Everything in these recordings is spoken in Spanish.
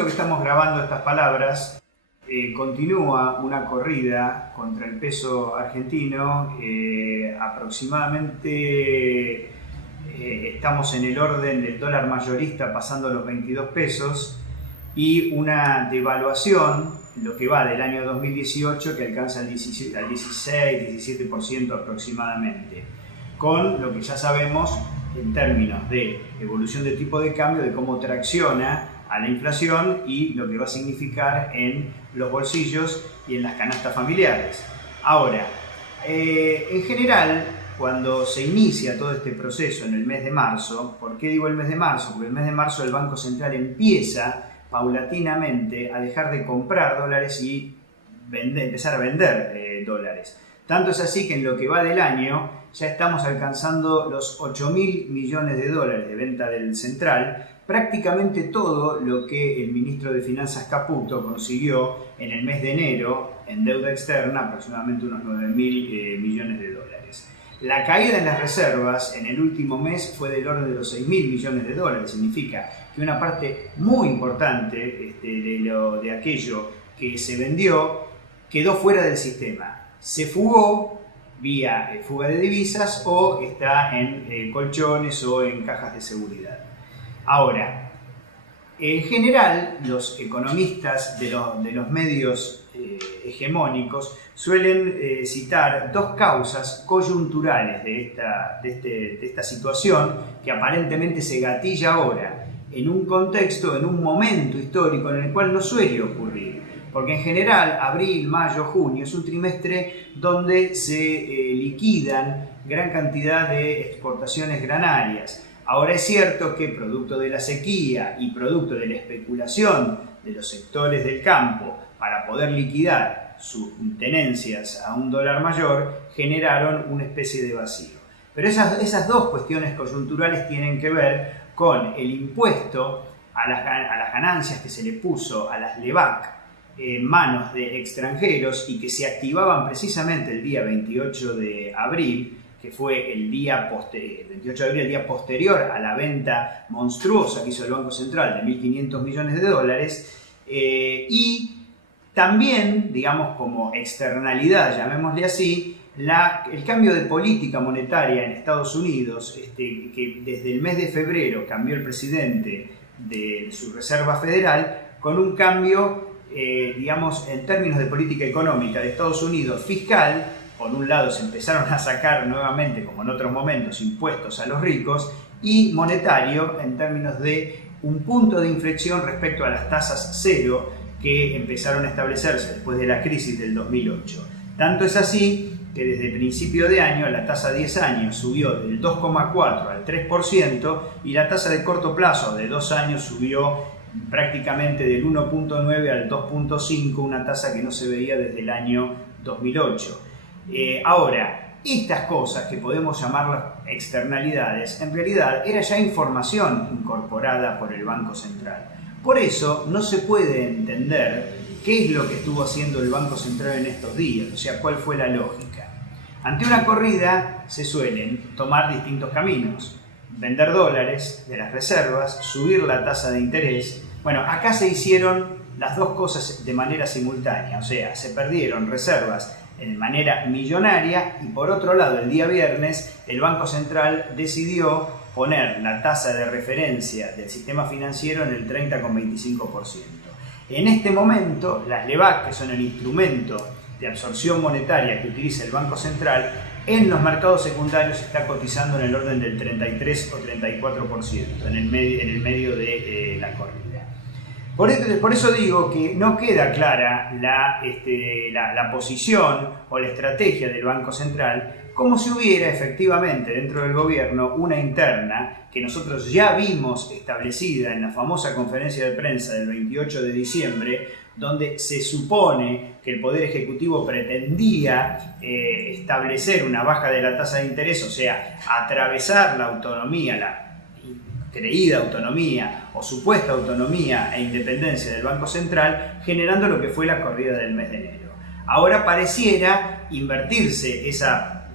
momento que estamos grabando estas palabras, continúa una corrida contra el peso argentino. Aproximadamente estamos en el orden del dólar mayorista pasando los 22 pesos y una devaluación, lo que va del año 2018, que alcanza al 16-17% aproximadamente, con lo que ya sabemos en términos de evolución de tipo de cambio, de cómo tracciona a la inflación y lo que va a significar en los bolsillos y en las canastas familiares. Ahora, en general, cuando se inicia todo este proceso en el mes de marzo, ¿por qué digo el mes de marzo? Porque el mes de marzo el Banco Central empieza paulatinamente a dejar de comprar dólares y empezar a vender dólares. Tanto es así que en lo que va del año ya estamos alcanzando los 8.000 millones de dólares de venta del central, prácticamente todo lo que el ministro de Finanzas Caputo consiguió en el mes de enero en deuda externa, aproximadamente unos 9.000 millones de dólares. La caída en las reservas en el último mes fue del orden de los 6.000 millones de dólares, significa que una parte muy importante de aquello que se vendió quedó fuera del sistema. Se fugó vía fuga de divisas o está en colchones o en cajas de seguridad. Ahora, en general, los economistas de los medios hegemónicos suelen citar dos causas coyunturales de esta situación que aparentemente se gatilla ahora en un contexto, en un momento histórico en el cual no suele ocurrir. Porque en general, abril, mayo, junio es un trimestre donde se liquidan gran cantidad de exportaciones granarias. Ahora es cierto que producto de la sequía y producto de la especulación de los sectores del campo para poder liquidar sus tenencias a un dólar mayor, generaron una especie de vacío. Pero esas dos cuestiones coyunturales tienen que ver con el impuesto a las ganancias que se le puso a las LEVAC en manos de extranjeros y que se activaban precisamente el día 28 de abril, que fue el 28 de abril, el día posterior a la venta monstruosa que hizo el Banco Central de 1.500 millones de dólares, y también, digamos, como externalidad, llamémosle así, el cambio de política monetaria en Estados Unidos, que desde el mes de febrero cambió el presidente de su Reserva Federal, con un cambio, digamos, en términos de política económica de Estados Unidos, fiscal. Por un lado se empezaron a sacar nuevamente, como en otros momentos, impuestos a los ricos, y monetario en términos de un punto de inflexión respecto a las tasas cero que empezaron a establecerse después de la crisis del 2008. Tanto es así que desde principio de año la tasa 10 años subió del 2,4 al 3% y la tasa de corto plazo de 2 años subió prácticamente del 1,9 al 2,5, una tasa que no se veía desde el año 2008. Ahora, estas cosas que podemos llamarlas externalidades, en realidad era ya información incorporada por el Banco Central. Por eso no se puede entender qué es lo que estuvo haciendo el Banco Central en estos días, o sea, cuál fue la lógica. Ante una corrida se suelen tomar distintos caminos: vender dólares de las reservas, subir la tasa de interés. Bueno, acá se hicieron las dos cosas de manera simultánea, o sea, se perdieron reservas de manera millonaria y por otro lado el día viernes el Banco Central decidió poner la tasa de referencia del sistema financiero en el 30,25%. En este momento las LEVAC, que son el instrumento de absorción monetaria que utiliza el Banco Central, en los mercados secundarios está cotizando en el orden del 33 o 34% en el medio de la corrida. Por eso digo que no queda clara la posición o la estrategia del Banco Central, como si hubiera efectivamente dentro del gobierno una interna que nosotros ya vimos establecida en la famosa conferencia de prensa del 28 de diciembre, donde se supone que el Poder Ejecutivo pretendía establecer una baja de la tasa de interés, o sea, atravesar la autonomía, la creída autonomía o supuesta autonomía e independencia del Banco Central, generando lo que fue la corrida del mes de enero. Ahora pareciera invertirse esa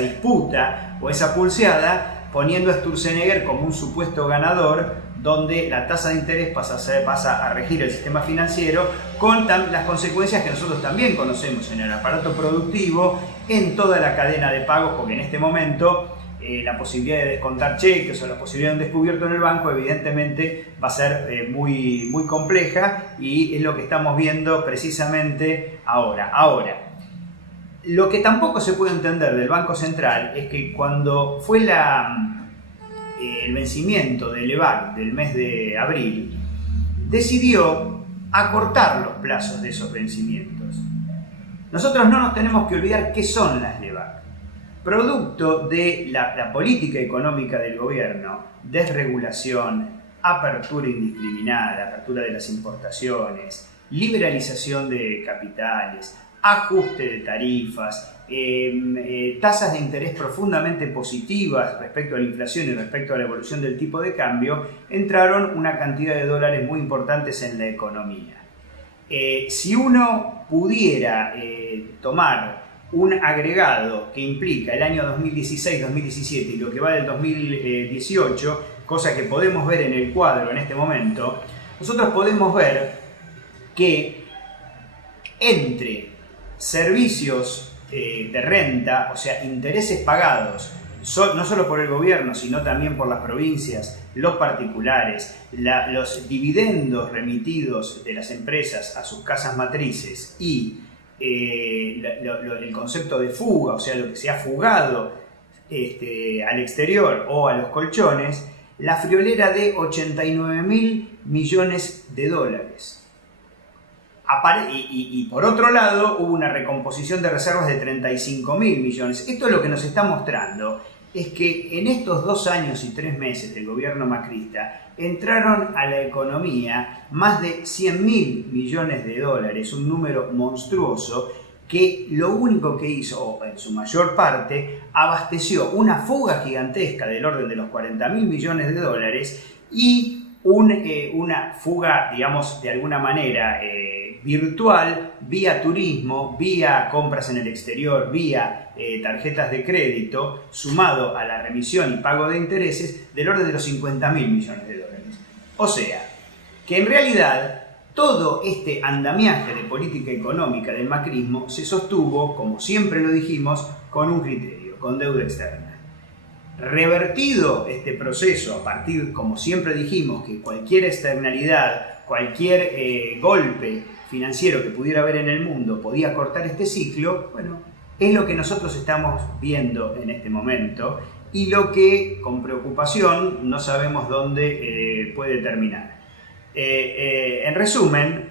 disputa o esa pulseada, poniendo a Sturzenegger como un supuesto ganador donde la tasa de interés pasa a regir el sistema financiero, con las consecuencias que nosotros también conocemos en el aparato productivo, en toda la cadena de pagos, porque en este momento la posibilidad de descontar cheques o la posibilidad de un descubierto en el banco evidentemente va a ser muy compleja, y es lo que estamos viendo precisamente ahora. Lo que tampoco se puede entender del Banco Central es que cuando fue el vencimiento del EVAC del mes de abril, decidió acortar los plazos de esos vencimientos. Nosotros no nos tenemos que olvidar qué son las LEVAC. Producto de la política económica del gobierno, desregulación, apertura indiscriminada, apertura de las importaciones, liberalización de capitales, ajuste de tarifas, tasas de interés profundamente positivas respecto a la inflación y respecto a la evolución del tipo de cambio, entraron una cantidad de dólares muy importantes en la economía. Si uno pudiera tomar un agregado que implica el año 2016-2017 y lo que va del 2018, cosa que podemos ver en el cuadro en este momento, nosotros podemos ver que entre servicios de renta, o sea, intereses pagados, no solo por el gobierno, sino también por las provincias, los particulares, los dividendos remitidos de las empresas a sus casas matrices y el concepto de fuga, o sea, lo que se ha fugado al exterior o a los colchones, la friolera de 89.000 millones de dólares. Y por otro lado hubo una recomposición de reservas de 35.000 millones. Esto lo que nos está mostrando es que en estos 2 años y 3 meses del gobierno macrista entraron a la economía más de 100.000 millones de dólares, un número monstruoso que lo único que hizo, en su mayor parte, abasteció una fuga gigantesca del orden de los 40.000 millones de dólares y una fuga, digamos, de alguna manera virtual, vía turismo, vía compras en el exterior, vía tarjetas de crédito, sumado a la remisión y pago de intereses del orden de los 50.000 millones de dólares. O sea, que en realidad todo este andamiaje de política económica del macrismo se sostuvo, como siempre lo dijimos, con un criterio, con deuda externa. Revertido este proceso a partir, como siempre dijimos, que cualquier externalidad, cualquier golpe financiero que pudiera haber en el mundo podía cortar este ciclo, bueno, es lo que nosotros estamos viendo en este momento y lo que con preocupación no sabemos dónde puede terminar. En resumen,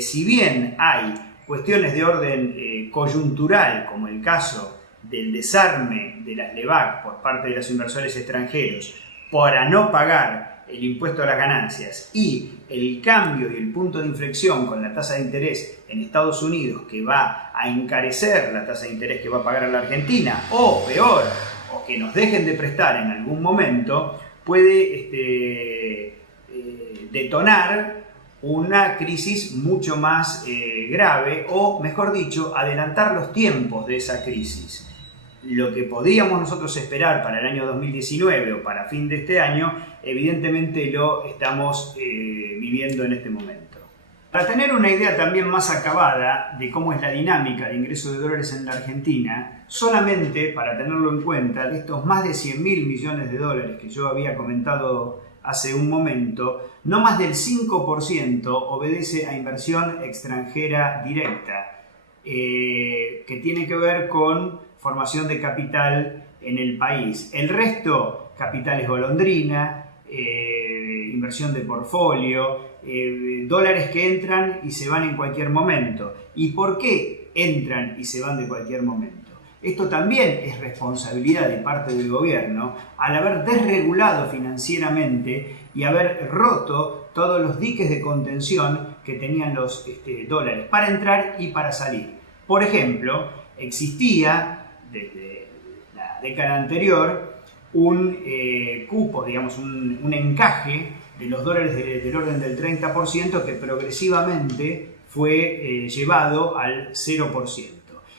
si bien hay cuestiones de orden coyuntural, como el caso del desarme de las LEVAC por parte de los inversores extranjeros para no pagar el impuesto a las ganancias y el cambio y el punto de inflexión con la tasa de interés en Estados Unidos, que va a encarecer la tasa de interés que va a pagar a la Argentina, o peor, o que nos dejen de prestar en algún momento, puede detonar una crisis mucho más grave, o mejor dicho, adelantar los tiempos de esa crisis. Lo que podíamos nosotros esperar para el año 2019 o para fin de este año, evidentemente lo estamos viviendo en este momento. Para tener una idea también más acabada de cómo es la dinámica de ingreso de dólares en la Argentina, solamente para tenerlo en cuenta, de estos más de 100.000 millones de dólares que yo había comentado hace un momento, no más del 5% obedece a inversión extranjera directa, que tiene que ver con formación de capital en el país. El resto, capitales golondrina, inversión de portfolio, dólares que entran y se van en cualquier momento. ¿Y por qué entran y se van de cualquier momento? Esto también es responsabilidad de parte del gobierno al haber desregulado financieramente y haber roto todos los diques de contención que tenían los dólares para entrar y para salir. Por ejemplo, existía desde la década anterior un cupo, digamos, un encaje de los dólares del orden del 30% que progresivamente fue llevado al 0%.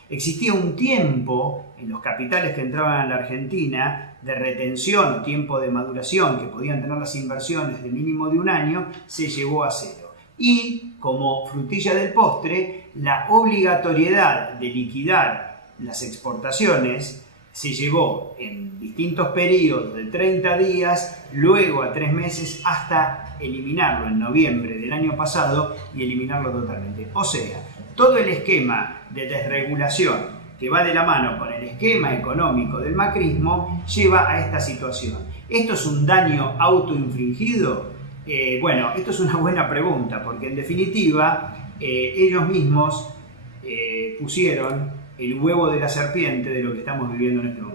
Existía un tiempo en los capitales que entraban a la Argentina de retención o tiempo de maduración que podían tener las inversiones de mínimo de un año, se llevó a cero. Y como frutilla del postre, la obligatoriedad de liquidar las exportaciones se llevó en distintos periodos de 30 días, luego a 3 meses, hasta eliminarlo en noviembre del año pasado y eliminarlo totalmente. O sea, todo el esquema de desregulación que va de la mano con el esquema económico del macrismo lleva a esta situación. ¿Esto es un daño autoinfligido? Bueno, esto es una buena pregunta, porque en definitiva ellos mismos pusieron el huevo de la serpiente de lo que estamos viviendo en este momento.